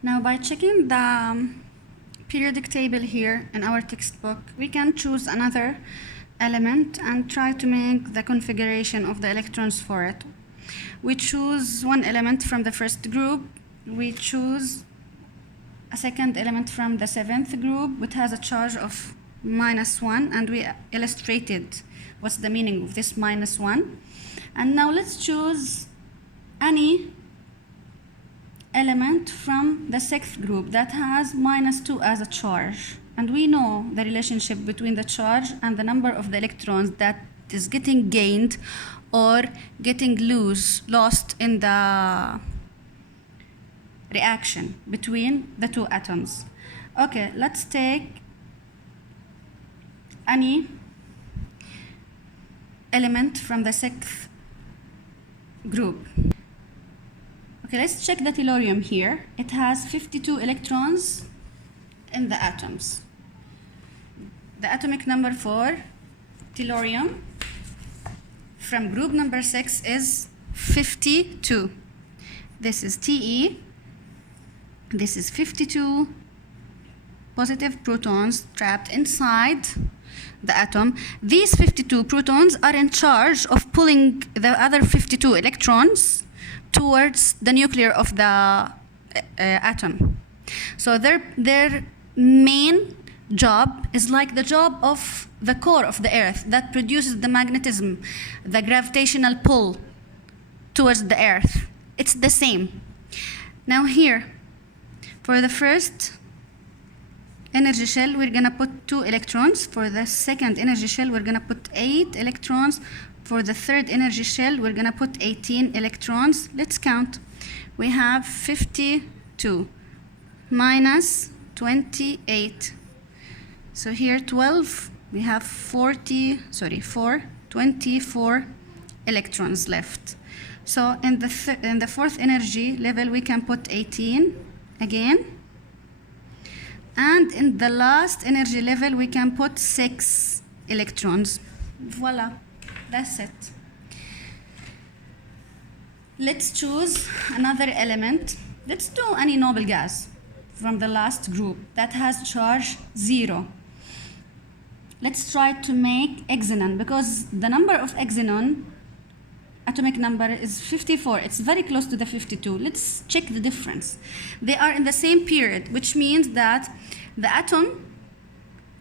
Now, by checking the periodic table here in our textbook, we can choose another element and try to make the configuration of the electrons for it. We choose one element from the first group. We choose a second element from the seventh group, which has a charge of -1, and we illustrated what's the meaning of this -1. And now let's choose any element from the sixth group that has -2 as a charge. And we know the relationship between the charge and the number of the electrons that is getting gained or getting lost in the reaction between the two atoms. Okay, let's take any element from the sixth group. Okay, let's check the tellurium here. It has 52 electrons in the atoms. The atomic number for tellurium from group number 6 is 52. This is Te. This is 52 positive protons trapped inside the atom. These 52 protons are in charge of pulling the other 52 electrons towards the nucleus of the atom. So their main job is like the job of the core of the Earth that produces the magnetism, the gravitational pull towards the Earth. It's the same. Now here, for the first energy shell, we're gonna put 2 electrons. For the second energy shell, we're gonna put 8 electrons. For the third energy shell, we're gonna put 18 electrons. Let's count. We have 52 minus 28. So here 12, we have 24 electrons left. So in the fourth energy level, we can put 18 again. And in the last energy level, we can put 6 electrons. Voila, that's it. Let's choose another element. Let's do any noble gas from the last group that has charge 0. Let's try to make xenon, because the number of xenon atomic number is 54. It's very close to the 52. Let's check the difference. They are in the same period, which means that the atom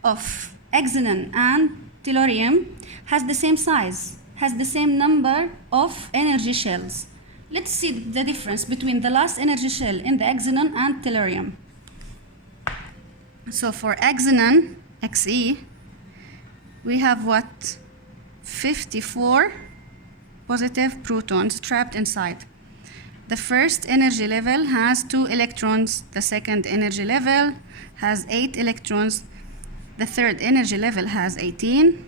of xenon and tellurium has the same size, has the same number of energy shells. Let's see the difference between the last energy shell in the xenon and tellurium. So for xenon, Xe, we have what? 54 positive protons trapped inside. The first energy level has 2 electrons. The second energy level has 8 electrons. The third energy level has 18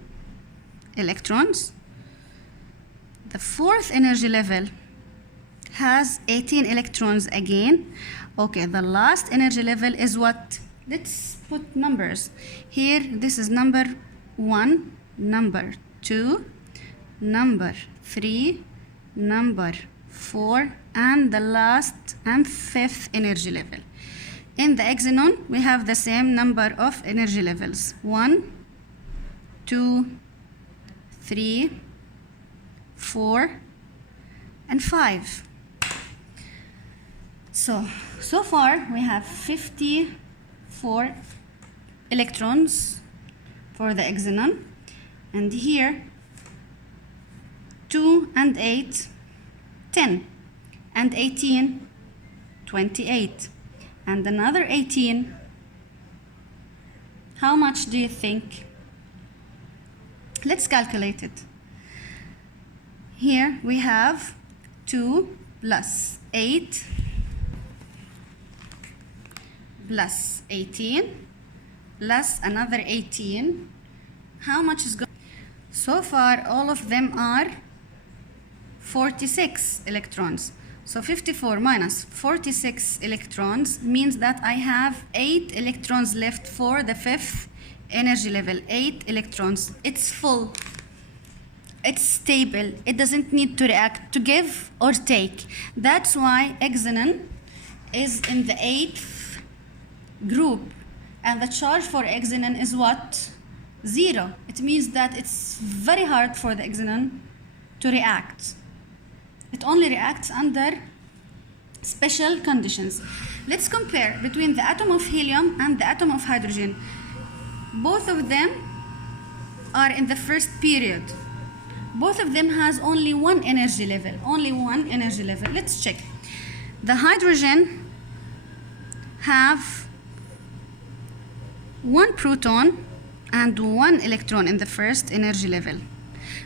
electrons. The fourth energy level has 18 electrons again. Okay, the last energy level is what? Let's put numbers. Here, this is number 1, number 2, number 3, number 4, and the last and fifth energy level. In the xenon, we have the same number of energy levels. 1, 2, 3, 4, and 5. So far we have 54 electrons for the xenon, and here 2 and 8, 10, and 18, 28, and another 18. How much do you think? Let's calculate it. Here we have 2 plus 8 plus 18 plus another 18. How much is going? So far, all of them are 46 electrons. So 54 minus 46 electrons means that I have 8 electrons left for the fifth energy level. 8 electrons. It's full. It's stable. It doesn't need to react, to give or take. That's why xenon is in the 8th group, and the charge for xenon is what? 0. It means that it's very hard for the xenon to react. It only reacts under special conditions. Let's compare between the atom of helium and the atom of hydrogen. Both of them are in the first period. Both of them has only one energy level. Let's check. The hydrogen have 1 proton and 1 electron in the first energy level.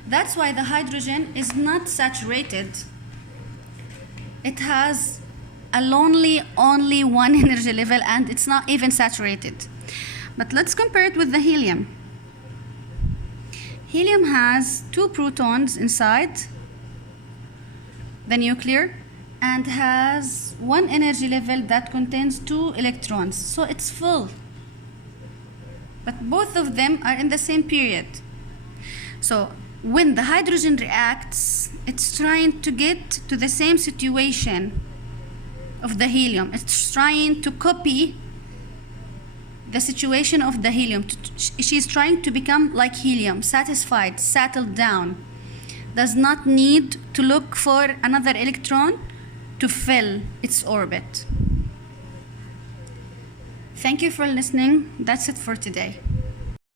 That's why the hydrogen is not saturated. It has only 1 energy level, and it's not even saturated. But let's compare it with the helium. Helium has 2 protons inside the nuclear and has 1 energy level that contains 2 electrons. So it's full. But both of them are in the same period. So when the hydrogen reacts, it's trying to get to the same situation of the helium. It's trying to copy the situation of the helium. She's trying to become like helium, satisfied, settled down. Does not need to look for another electron to fill its orbit. Thank you for listening. That's it for today.